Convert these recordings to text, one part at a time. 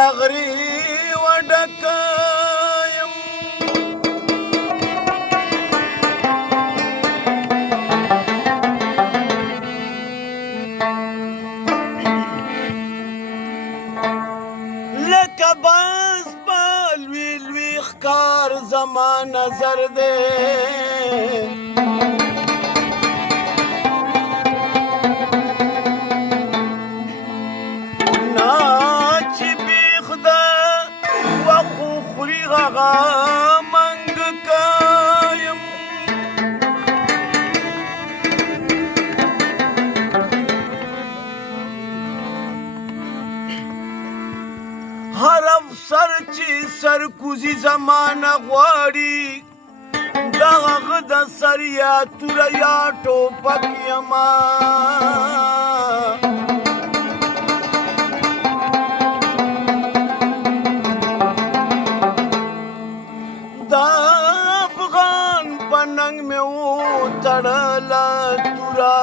لغري وډکایم لکه باز په لوی لوی ښکار زما نظر دی هر افسر چې سرکوزي زمانه غواړي دغه غه د سر یا توره یا ټوپک یما دا افغان په ننګ مې وتړله توره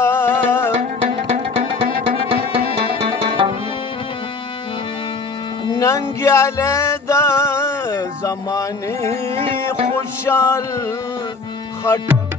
ننګیاله د زمانې خوشحال خټک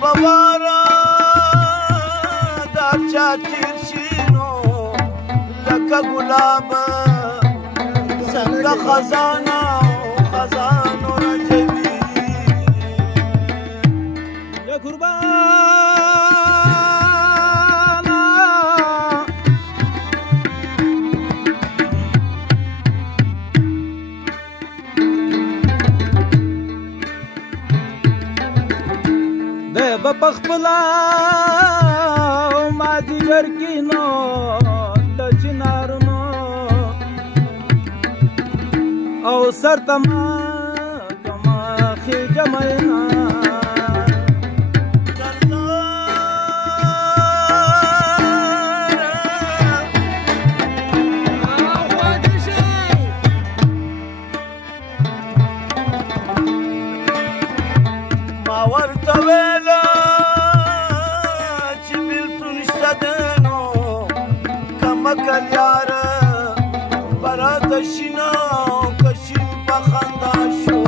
بوارا دا چاچیر شینو لکه گلاب څنګه خزانه خزانو رجوي یا قربانا بپخپلا ما دیگر کینو د چنارونو او سرتما کما خجمینا ما ورته ویلا کلیار برات شینا کشیم بخندا شو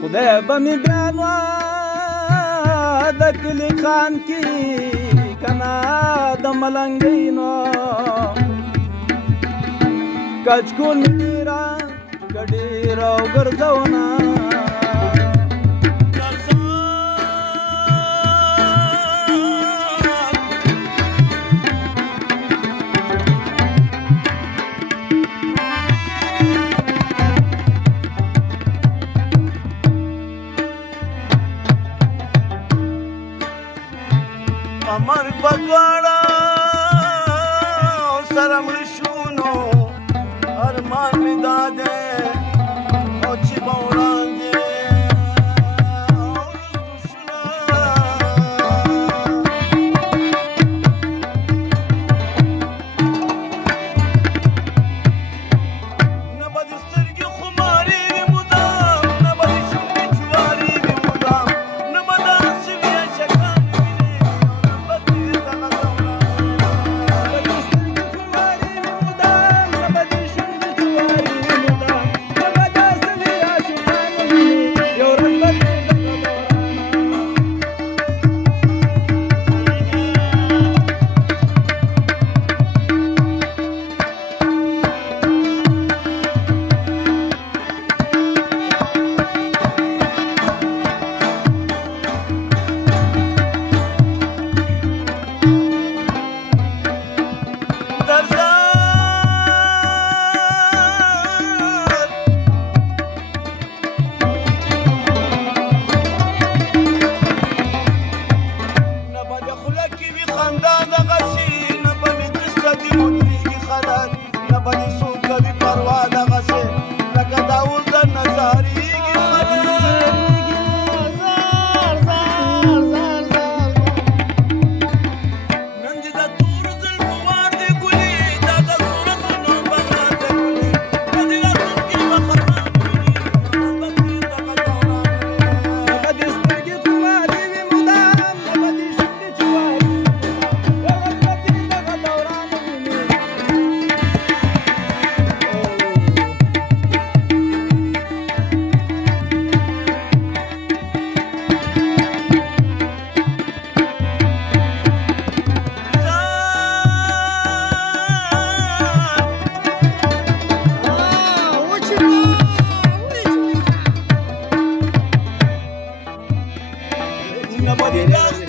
خدای به می بیانوا د کلی خان کی کنا د ملنګینو کچکول میرا ګډیر او ګرځونا امر بغواړه سره مړ شونو ارمان مې داده او چې به وړاندې मध्ये जास्त